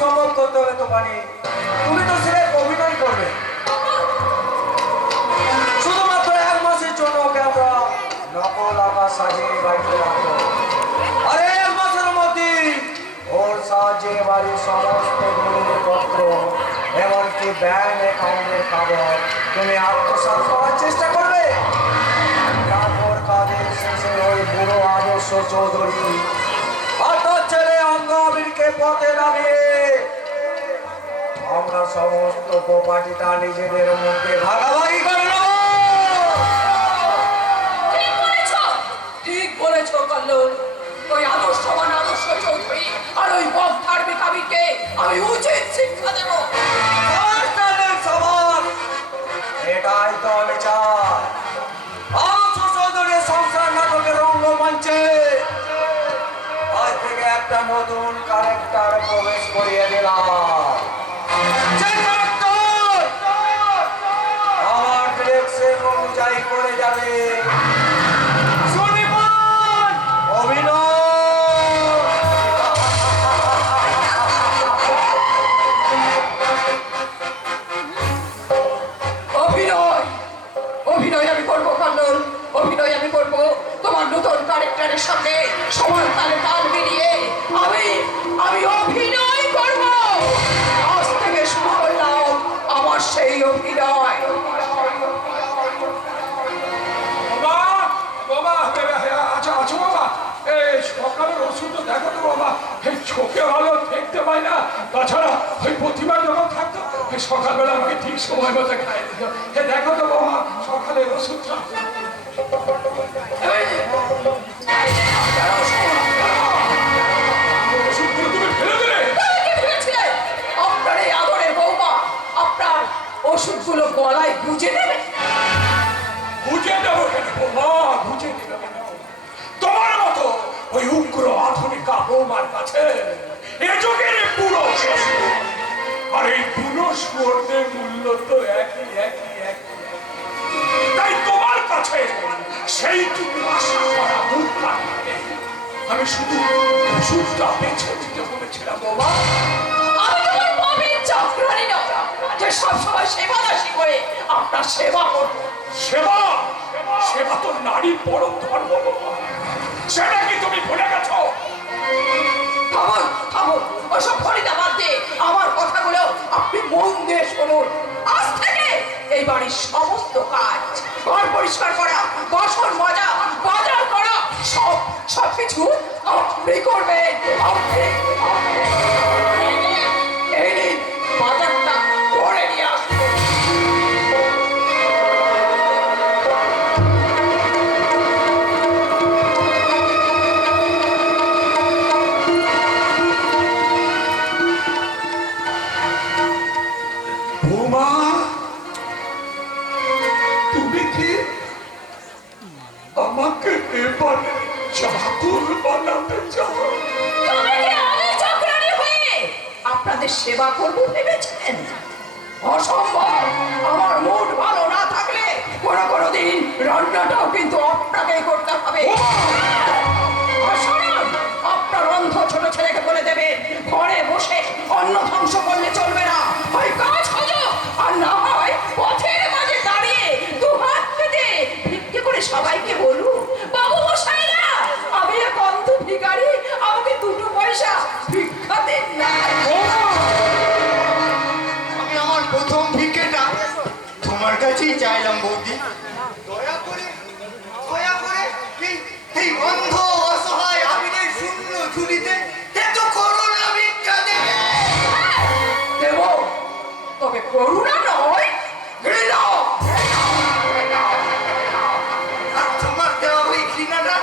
সম্ভব করতে হবে তোমানি। তুমি তো সিলেট অভিনয় করবে, শুধুমাত্র 1 মাসের জন্য ওকে আমরা নকল আকাশ সাজিয়ে বাড়িতে রাখবো। আর 1 মাসের মধ্যে ওর সাহায্যে বাড়ির সমস্ত দলিলপত্র এমনকি ব্যাংক অ্যাকাউন্টের কাগজ তুমি আত্মসাৎ করার চেষ্টা করবে। তারপর কাজের শেষে ওই বুড়ো আদর্শ চৌধুরী আর তার ছেলে অঙ্গবীরকে পথে নামিয়ে আমরা সমস্ত প্রপার্টিটা নিজেদের মধ্যে ভাগাভাগি করে নেব। ঠিক বলেছ কল্লোল। ওই আদর্শবান আদর্শ চৌধুরী আর ওই বক্তার বেকাবিকে আমি উচিত শিক্ষা দেব। এটাই তো আমি চাই। আদর্শ চৌধুরীর সংসার নাটকের রঙ্গমঞ্চে আজ থেকে একটা নতুন ক্যারেক্টার প্রবেশ করিয়ে দিলাম। আমার ডিরেকশন অনুযায়ী করে যাবে অভিনয় আমি করবো কল্লোল, অভিনয় আমি করবো। তোমার নতুন ক্যারেক্টারের সঙ্গে সমান তালে তাল মিলিয়ে আমি অভিনয় করবো। আজ থেকে শুরু করলাম আমার সেই অভিনয়। সকালের ওষুধ দেখো তো বাবা, এই চোখে ভালো দেখতে পাই না। তাছাড়া ওই প্রতিমা যখন থাকতো সকালবেলা আমাকে ঠিক সময় মতো খাই দিত। দেখো তো বাবা সকালের ওষুধটা। ওষুধগুলো তুমি ফেলে দিলে? আপনার এই আদরের বৌমা আপনার ওষুধগুলো গলায় গুঁজে নেবে। বুঝে দেবো কেন বৌমা, বুঝে দেবে কেন? তোমার মতো ওই উগ্র আধুনিকা বৌমার কাছে এ যুগের পুরো আর এই পুরো সুবর্ণের মূল্য তো একই একই একই। তাই তোমার কাছে সেইটুকু আশা করা মুখপান আমি শুধু ওষুধটা বেছে দিতে বলেছিলাম বৌমা। আমি তোমার পাপের চাকরানি না যে সবসময় সেবা দাসী করে আপনার সেবা করবো। সেবা সেবা তো নারীর পরম ধর্ম, সেটা কি তুমি ভুলে গেছো? থামুন থামুন, ওসব ফরিদা বাদ দিয়ে আমার কথাগুলো আপনি মন দিয়ে শুনুন। আজ থেকে এই বাড়ির সমস্ত কাজ, ঘর পরিষ্কার করা, বাসন মাজা, বাজার করা, সবকিছু আপনি করবেন। এই নিন বাজারটা করে নিয়ে আসুন। বৌমা তুমি কি আমাকে এবারে চাকর বানাতে চাও? তবে কি আমি চাকরানি হয়ে আপনাদের সেবা করবো ভেবেছেন? অসম্ভব। আমার মুড ভালো না থাকলে কোনো দিন রান্নাটাও কিন্তু আপনাকেই করতে হবে। আর শুনুন, আপনার অন্ধ ছোট ছেলেকে বলে দেবেন ঘরে বসে অন্ন ধ্বংস করলে চলবে না। হয় কাজ হলো আর না হয় পথের মাঝে দাঁড়িয়ে দুহাত পেতে ভিক্ষে করে সবাইকে বলুন, বাবু মশাইরা আমি এক অন্ধ ভিখারি, আমাকে 2 পয়সা ভিক্ষা দেন না। আমি আমার প্রথম ভিক্ষেটা তোমার কাছেই চাইলাম বৌদি। দয়া করে এই অন্ধ অসহায় আমিনের শূন্য ঝুলিতে এত করুণা ভিক্ষা দেবে। দেব, তবে করুণা নয়, ঘৃণা। আর তোমার দেওয়া ওই ঘৃণাটা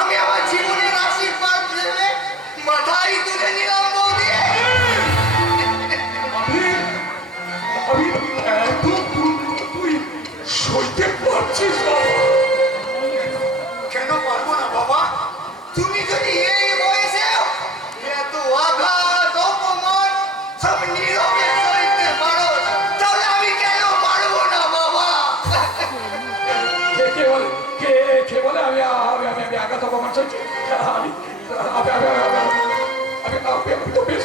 আমি আমার জীবনের আশীর্বাদ দেবে মাথায় তুলে নিলাম বৌদি। আমি এত তুই সইতে পারছিস না? কেন পারবো না বাবা? তুমি যদি এই বয়সে এত আঘাত অপমান সব নীরবে সইতে পারো, তাহলে আমি কেন পারবো না বাবা? কে বলে আমি আঘাত অপমান সইছি? আমি তো বেশ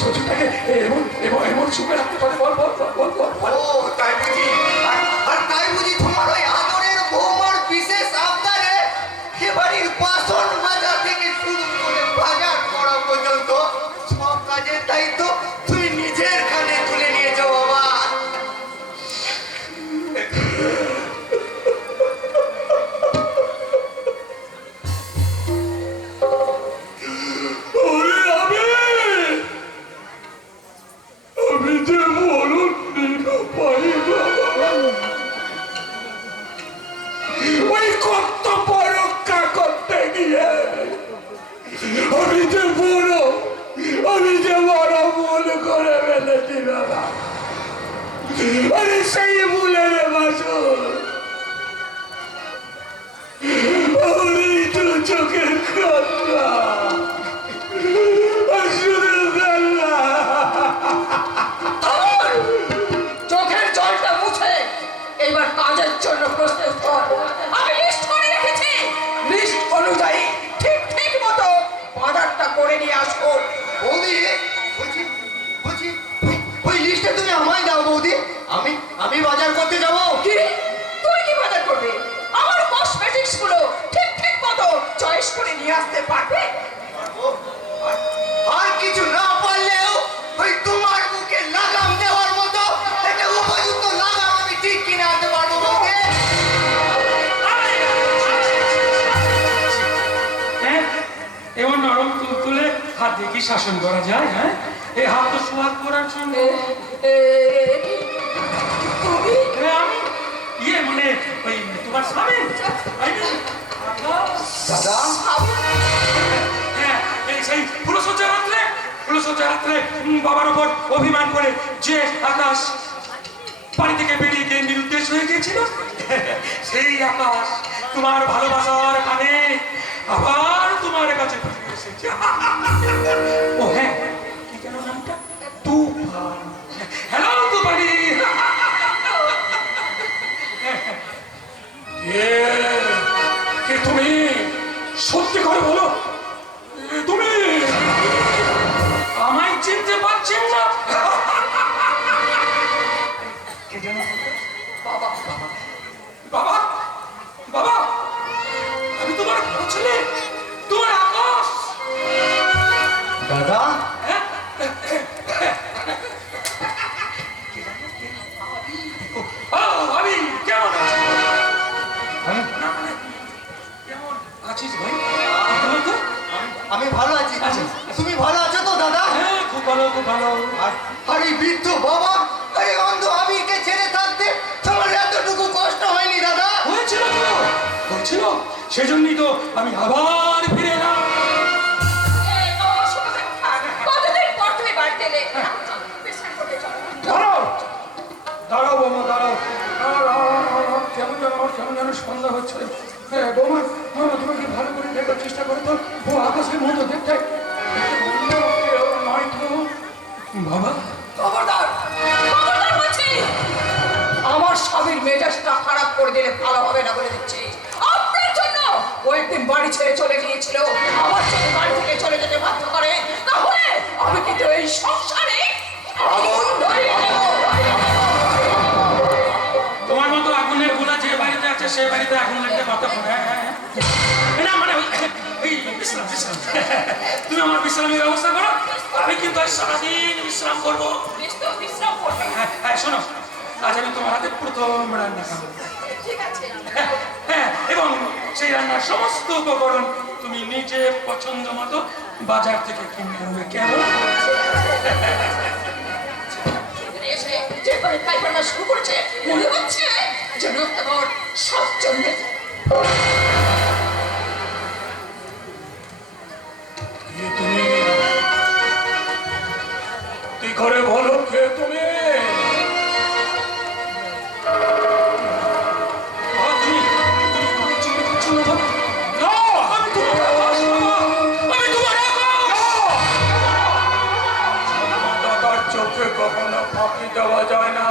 শ্বশুরটাকে এমন এমন এমন সুখে রাখতে পারে? বল বল বল বল বল বল। ও তাই বুঝি? আর তাই বুঝি তোমার ওই আদরের বৌমার বিশেষ আবদারে সে বাড়ির বাসন মাজা থেকে শুরু করে বাজার করা পর্যন্ত সব কাজের দায়িত্ব তুমি নিজের কাঁধে তুলে নিয়েছো বাবা। ওরে আমি যে মরণ নিরুপায় বাবা। ওই কর্তব্য রক্ষা করতে গিয়ে আমি যে বড় ভুল করে ফেলেছি বাবা। আরে সেই ভুলের বাসন ওই তো চোখের কথা শুধু বেলা। চোখের জলটা মুছে এবার কাজের জন্য প্রস্তুত কর। আমি লিস্ট করে রেখেছি, লিস্ট অনুযায়ী ঠিক ঠিক মতো বাজারটা করে নিয়ে আসো। বৌদি বলছি বলছি ওই লিস্টটা তুমি আমায় দাও বৌদি। আমি বাজার করতে যাবো। কি তুমি কি বাজার করবে? আমার কসমেটিক্স গুলো ঠিক ঠিক মতো চয়েস করে নিয়ে আসতে পারবে? আর কিছু না পারলেও ওই তোমার মুখে লাগাম দেওয়ার মতো একটা উপযুক্ত লাগাম আমি ঠিক কিনে আনতে পারবো বৌদি। হ্যাঁ, এমন নরম তুলে হাত দিয়ে কি শাসন করা যায়? হ্যাঁ, এই হাত তো সোহাগ করার জন্য। তুমি আমি ইয়ে মানে ওই তোমার স্বামী দাদা হ্যাঁ, এই সেই ফুলসজ্জা রাত্রে বাবার উপর অভিমান করে যে আকাশ বাড়ি থেকে বেরিয়ে গিয়ে নিরুদ্দেশ হয়ে গিয়েছিল, সেই আকাশ তোমার ভালোবাসার কানে আবার তোমার কাছে ফিরে এসেছে। ও হ্যাঁ, কি কেন নামটা? তুফান। হ্যালো তুফানি। কে তুমি? সত্যি করে বলো, তুমি আমায় চিনতে পারছেন না? কে যেন বললো? বাবা বাবা বাবা, আমি তোমার বড় ছেলে, তোমার আকাশ। দাদা হ্যাঁ? আমি কেমন আছি? কেমন আছিস ভাই? ভালো তো? আমি ভালো আছি। আচ্ছা। তুমি ভালো আছো তো দাদা? হ্যাঁ, খুব ভালো খুব ভালো। আর এই বৃদ্ধ বাবা আরে অন্ধ আমিরকে ছেড়ে থাকতে তোমার এতটুকু কষ্ট হয়নি দাদা? হয়েছিল, সেজন্যই তো আমি আবার ফিরে এলাম। কতদিন পর তুমি বাড়িতে এলে? বিশ্রাম করতে চলো। দাঁড়াও বৌমা, দাঁড়াও। কেমন যেন সন্ধ্যা হচ্ছে। হ্যাঁ বৌমা, তোমাকে ভালো করে দেখার চেষ্টা করে তো ও আকাশের মতো দেখতে নয় তো। বাবা খবরদার, খবরদার বলছি। আমার স্বামীর মেজাজটা খারাপ করে দিলে ভালো হবে না বলে দিচ্ছি। আপনার জন্য ও একদিন বাড়ি ছেড়ে চলে গিয়েছিল, আমার সাথে বাড়ি থেকে চলে যেতে বাধ্য করে। তাহলে আমি কিন্তু এই সংসারে আগুন ধরিয়ে দেব। তোমার মতো আগুনের গোলা যে বাড়িতে আছে সে বাড়িতে আগুন লাগতে কথা বলে। না মানে এই বিশ্রাম। তুমি আমার বিশ্রামের ব্যবস্থা করো, আমি কিন্তু আজ সারাদিন বিশ্রাম করবো। বিশ্রাম করবে। হ্যাঁ শোনো, আজ আমি তোমার হাতে প্রথম রান্না খাবো। ঠিক আছে। হ্যাঁ, এবং সেই রান্নার সমস্ত উপকরণ তুমি নিজে পছন্দ মতো বাজার থেকে কিনে আনবে। কেমন? এসে যে করে পায়খানা শুরু করেছে মনে হচ্ছে যেন তোমার সব জন্যে। তুমি তুই ঘরে বলো কে তুমি? চোখে কখনো ফাঁকি দেওয়া যায় না।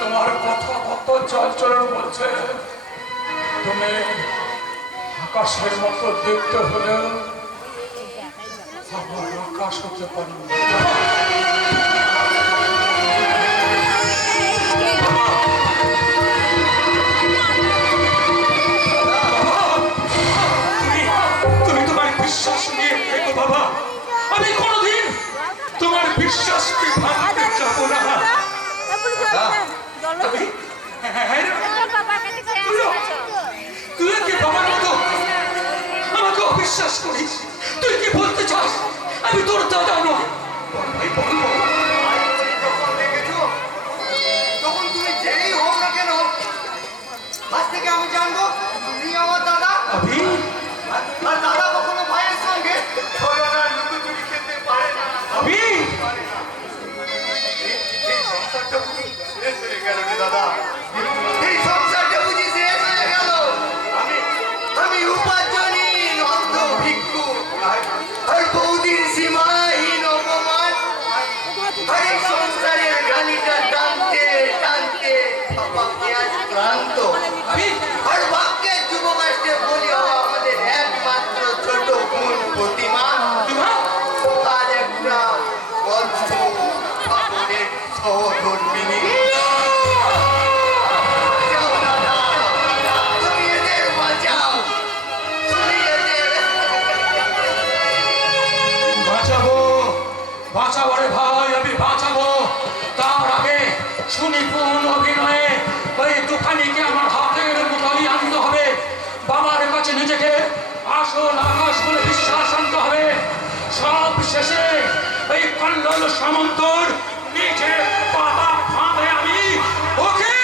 তোমার কথা কত চলচলন বলছে। তুমি আকাশের মতো দেখতে হলেও আমার আকাশ। সহ্য পারি তুমি তোমার বিশ্বাস নিয়ে থেকো বাবা। আমি কোনোদিন তোমার বিশ্বাসকে ভাঙতে যাবো না। আমি- হ্যাঁ রে, তুই কি বাবার মতো আমাকে অবিশ্বাস করিস? তুই কি বলতে চাস আমি তোর দাদা নয়? বল ভাই, বল বল। যখন দেখেছো, তখন তুমি যেই হোক না কেন, আজ থেকে আমি জানবো তুমি আমার দাদা। আবি আর দাদা কখনো ভাইয়ের সঙ্গে ছলনার লুকোচুরি খেলতে পারে না। আবি এই সংসারটা বুঝি শেষ হয়ে গেল রে দাদা। এই সংসারটা বুঝি শেষ হয়ে গেল। আমি উপার্জনহীন অন্ধ ভিক্ষু আর বৌদির সীমাহীন অপমান। আর এই সংসারের গানিটা টানতে টানতে বাবাকে আজ ক্লান্ত। আবি আর বাপকে যুবক আসতে বলি আমাদের একমাত্র ছোট বোন প্রতিমা প্রতিমা? আর একটা গল্প আমাদের সহধর্মিনী। বাঁচাও দাদা, তুমি এদের বাঁচাও, তুমি এদের বাঁচাবো বাঁচাবো রে ভাই, আমি বাঁচাবো। তার আগে সুনিপুণ অভিনয়ে ওই দোকানিকে আমার হাতের মুঠোয় আনতে হবে। বাবার কাছে নিজেকে আসল আকাশ বলে বিশ্বাস আনতে হবে। সব শেষে এই কল্লোল সামন্তর নিচে পাতা ফাঁদে আমি ওকে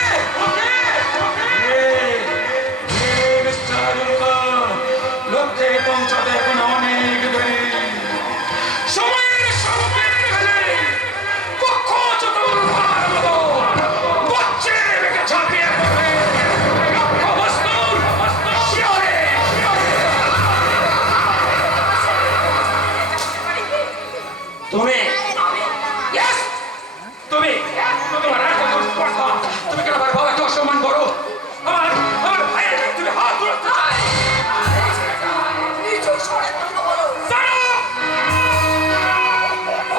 ওকে ওকে মিস্টার লক্ষ্যে পৌঁছাতে এখন অনেক দেরি। সময়ের সঙ্গে গেলে পক্ষ চতুর ভাড়ার মতো বচ্চে রেখে ঝাঁপিয়ে পড়বে লক্ষ্য বস্তুর শিয়রে। তুমি Yes! তুমি তোমার এত বড় কথা, তুমি কেন আমার বাবাকে অসম্মান করো? আমার আমার ভাইয়ের গায়ে তুমি হাত তুলতে নিচু স্বরে কথা বলো।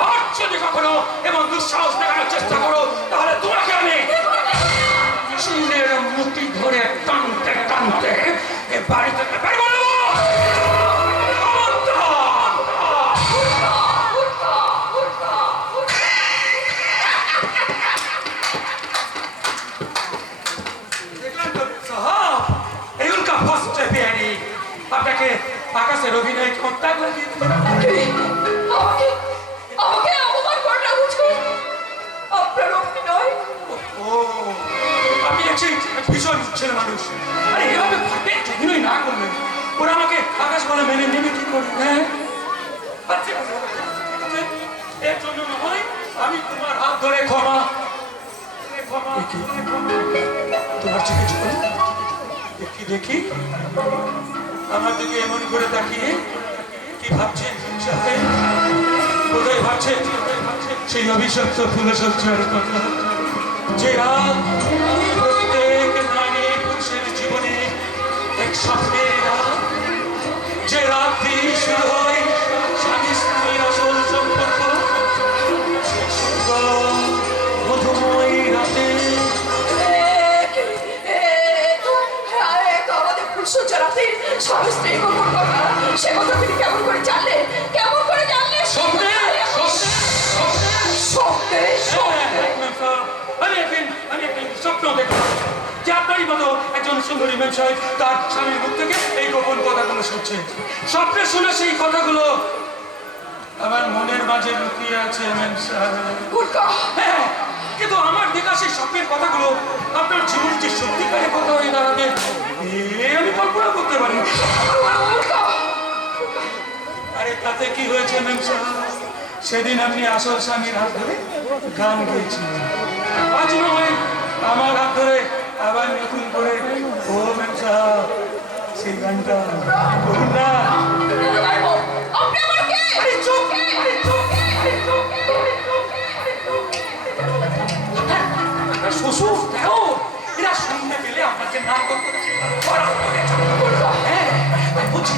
আর যদি কখনো এমন দুঃসাহস দেখানোর চেষ্টা করো তাহলে তোমাকে আমি চুলের মুঠি ধরে টানতে টানতে এ বাড়ি থেকে বের করে দেবো। দেখলেন তো সাহাব, এই উল্কা ফার্স্টে বিহারি আপনাকে আকাশের অভিনয় কন্ট্যাক্ট লাগিয়ে দিল। আমাকে আমাকে অপমান করে না বুঝো। আপনার অভিনয় ও আমি একটি ভীষণ ছেলে মানুষ। আরে এভাবে ভাবে অভিনয় না করলে ওরা আমাকে আকাশ বলে মেনে নেবে কি করে? হ্যাঁ আচ্ছা ঠিক আছে, এর জন্য নয় আমি তোমার হাত ধরে ক্ষমা তোমার চোখে চোখে দেখি দেখি আমার দিকে এমন করে তাকিয়ে কি ভাবছেন? কোথায় ভাবছেন সেই অভিশপ্ত ফুলসজ্জার কথা, যে রাত প্রত্যেক নারী পুরুষের জীবনে এক স্বপ্নের রাত, যে রাত দিয়ে শুরু হয় স্বামী স্ত্রীর আসল সম্পর্ক, সেই সুন্দর মধুময় রাতে আমাদের ফুলসজ্জা রাতে স্বামী স্ত্রী গোপন কথা, সে কথা তুমি কেমন করে জানলে? কেমন করে জানলে? স্বপ্নে স্বপ্নে আমি একদিন স্বপ্ন দেখলাম যে আপনারই মতো একজন সুন্দরী ব্যবসায়ী তার স্বামীর মুখ থেকে এই গোপন কথাগুলো শুনছে। স্বপ্নে শুনে সেই কথাগুলো আমার মনের মাঝে লুকিয়ে আছে হ্যাঁ, কিন্তু আমার দেখা সেই স্বপ্নের কথাগুলো আপনার জীবনের যে সত্যিকারের কথা হয়ে দাঁড়াবে আমি কল্পনা করতে পারি। আরে তাতে কি হয়েছে ম্যাম সাহেব? সেদিন আপনি আসল স্বামীর হাত ধরে গান গেয়েছিলেন, আজ নয় আমার হাত ধরে আবার নতুন করে ও ম্যাম সাহেব সেই গানটা করুন না। আপনি আমার কে? শ্বশুর দেখো এরা শুনতে পেলে আপনাকে নাটক করেছে। হ্যাঁ বলছি